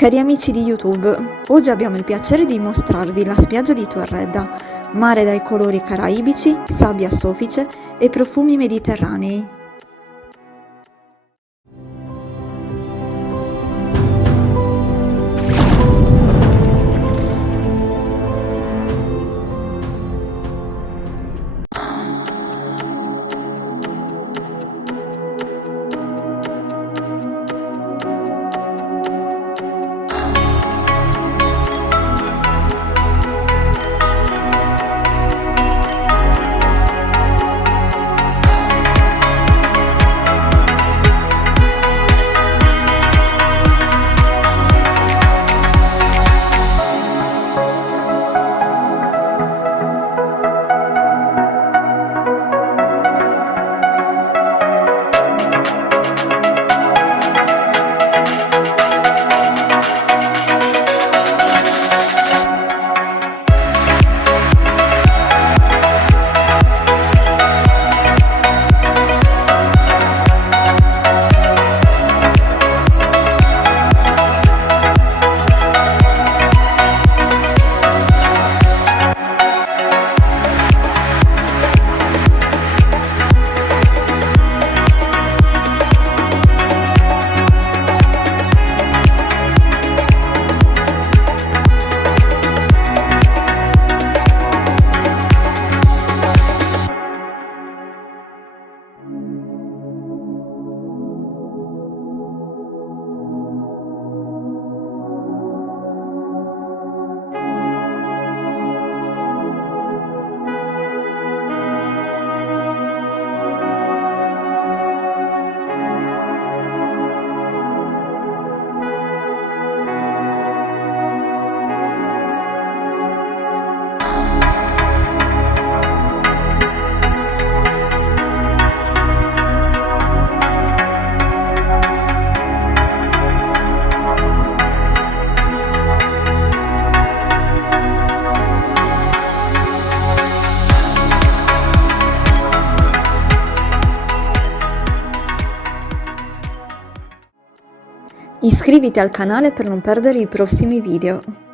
Cari amici di YouTube, oggi abbiamo il piacere di mostrarvi la spiaggia di Torredda, mare dai colori caraibici, sabbia soffice e profumi mediterranei. Iscriviti al canale per non perdere i prossimi video.